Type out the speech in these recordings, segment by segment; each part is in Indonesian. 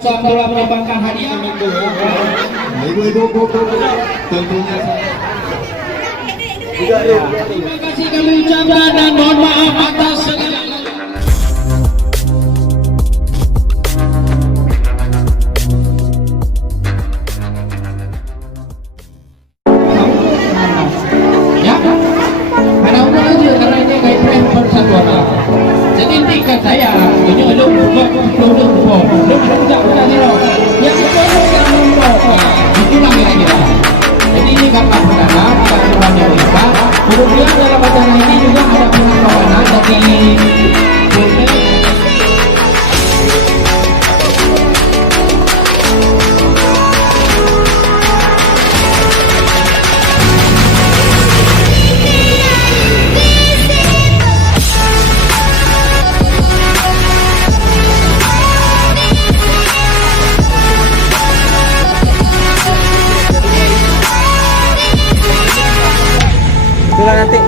Telah menyumbangkan hadiah Ibu-ibu tentunya terima kasih kami ucapkan dan mohon maaf atas segala ya karena udah aja karena ini kayak tren persatuan jadi tingkat saya ini lu udah nih loh yang itu yang itulah kira-kira jadi ini kakak perdana kakak wanita kemudian dalam acara ini juga ada pengalaman dari nanti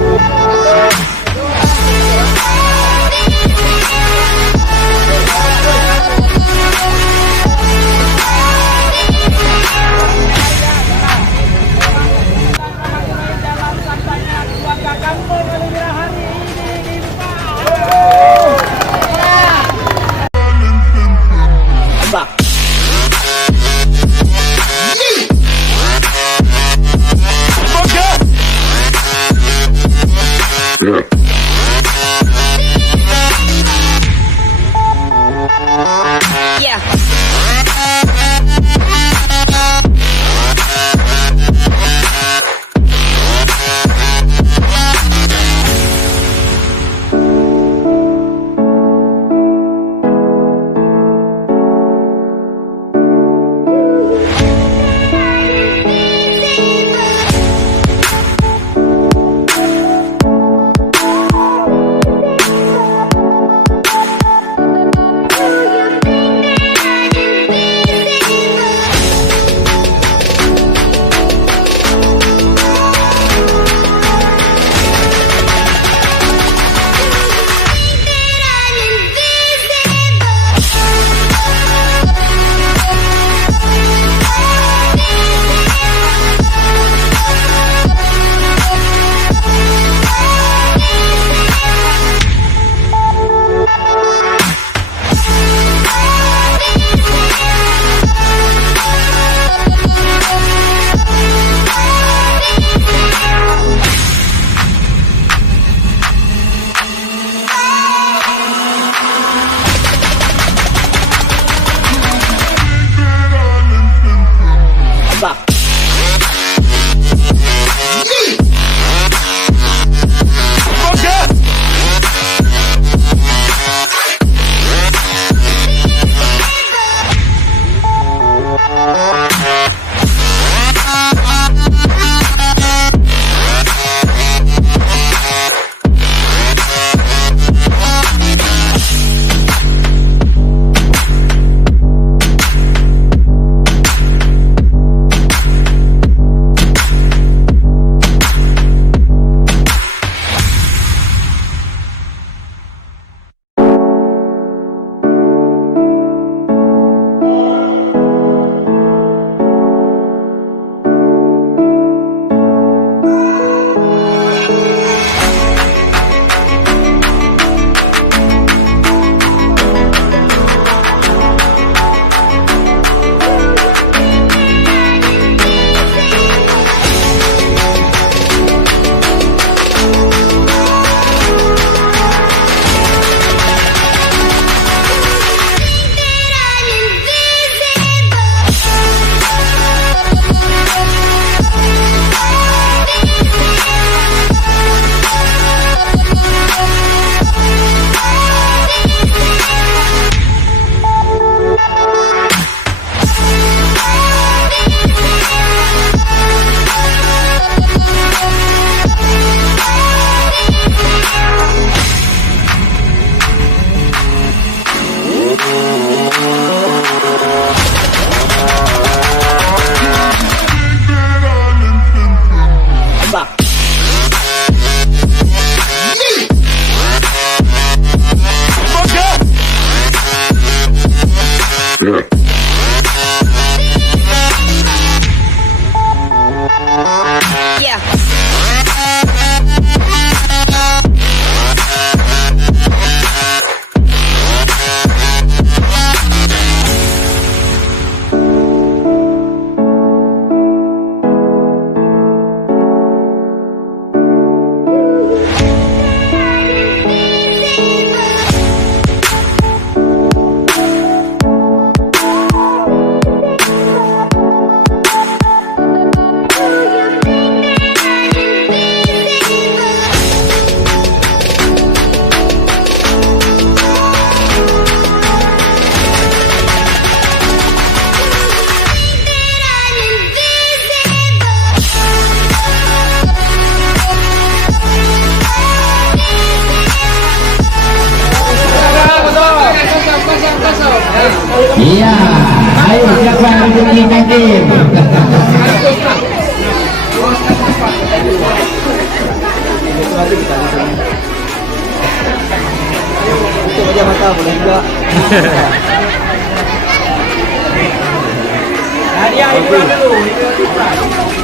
Hakim. Tutup aja mata, boleh juga.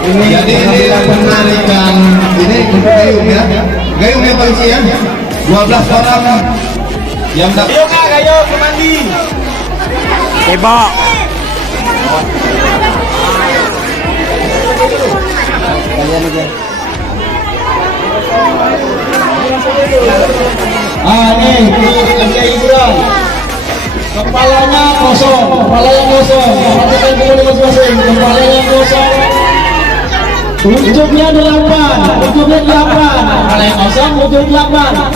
Jadi ini penarikan ini untuk gayung ya. Gayung ya polisi ya. 12 orang yang dapat. Gayung kemandi. Tebak. Kalian aja. Ini ada hiburan. Kepalanya kosong, kepala yang kosong. Perhatikan dulu masing-masing. Kepalanya kosong. Ujungnya 8, ujungnya 8. Kepala yang kosong, ujung 8.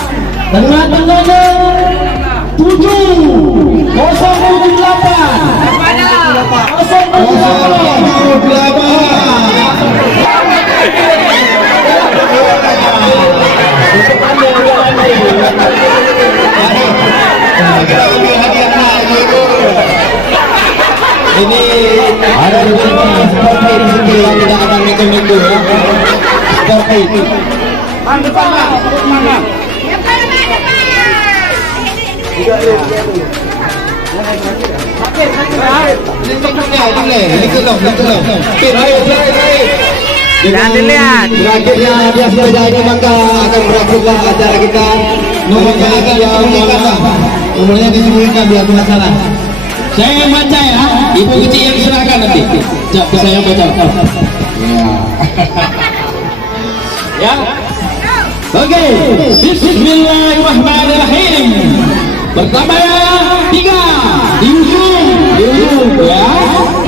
Tengah-tengahnya 7, 078. 078. Ini ada di sini seperti di sini tidak ada minggu-minggu ya. Seperti itu. Jangan dilihat. Berakhirnya dia sudah ini maka akan berakhirlah acara kita. Nomornya akan disembunyikan. Nomornya disembunyikan biar tidak salah. Saya yang baca ya, ibu kecil yang serahkan nanti. Jap, saya yang baca. Ya. Oke. Bismillahirrahmanirrahim. Pertama ya, 3 di ujung ya.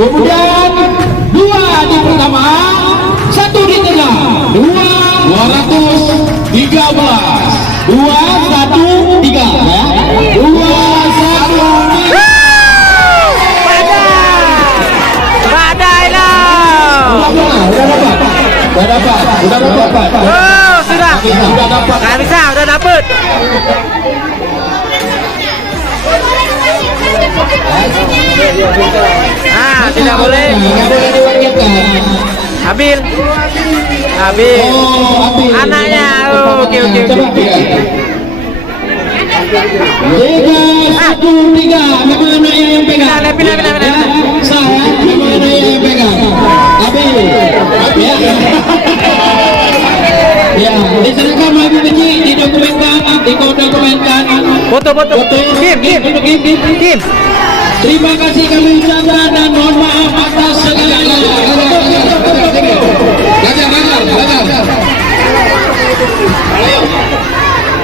Kemudian 2 di pertama, 1 di tengah. 213. 2 1 3 ya. 2 1 3. Udah dapat. Oh, sudah. Sudah dapat. Nggak bisa, udah dapet. Tidak boleh. Nggak boleh diwargakan. Abil. Oh, Abil. Anaknya. Oh, oke. Coba. 3 1 3. Memang anaknya yang pegang. Pindah. Ya, saya memang anaknya yang pegang. Abil. Ya. Ya, diserahkan ibu kecil, didokumenkan, Foto. Kim. Terima kasih kami ucapkan dan mohon maaf atas segalanya. Gagal.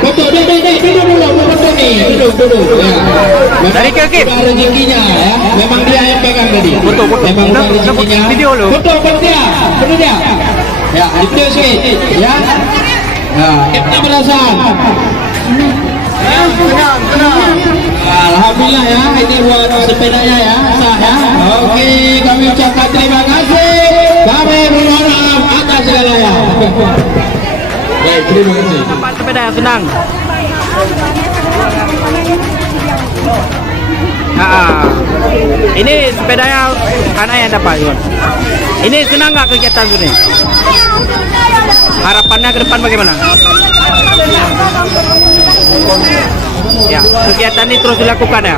Foto, duduk dulu. Ya. Dari ke Kim. Udah rezekinya ya. Memang dia yang pegang tadi. Foto. Memang udah rezekinya. Video lo. Foto dia. Ya, video sedikit. Ya. Nah, kita berasan. Alhamdulillah ya, ini buat sepedanya ya, sah ya. Oke, kami ucapkan terima kasih. Kami bermohon maaf atas segalanya. Baik, terima kasih. Tempat sepeda yang senang. Ini sepedanya anak yang dapat. Ini senang nggak kegiatan ini? Harapannya ke depan bagaimana? Ya, kegiatan ini terus dilakukan ya.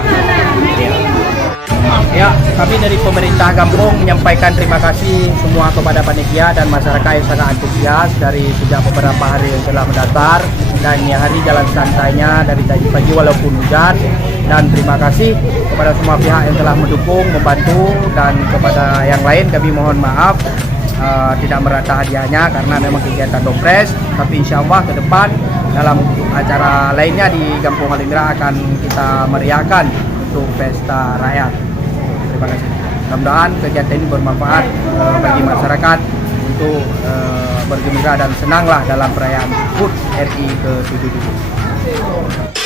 Ya, kami dari pemerintah Gampong menyampaikan terima kasih semua kepada panitia dan masyarakat yang sangat antusias dari sejak beberapa hari yang telah mendaftar, dan yang hari jalan santainya dari tadi pagi walaupun hujan. Dan terima kasih kepada semua pihak yang telah mendukung, membantu, dan kepada yang lain kami mohon maaf tidak merata hadiahnya karena memang kegiatan Dompres, tapi insya Allah ke depan dalam acara lainnya di Gampong Halingra akan kita meriahkan untuk pesta rakyat. Terima kasih. Mudah-mudahan kegiatan ini bermanfaat bagi masyarakat untuk bergembira dan senanglah dalam perayaan HUT RI ke-77.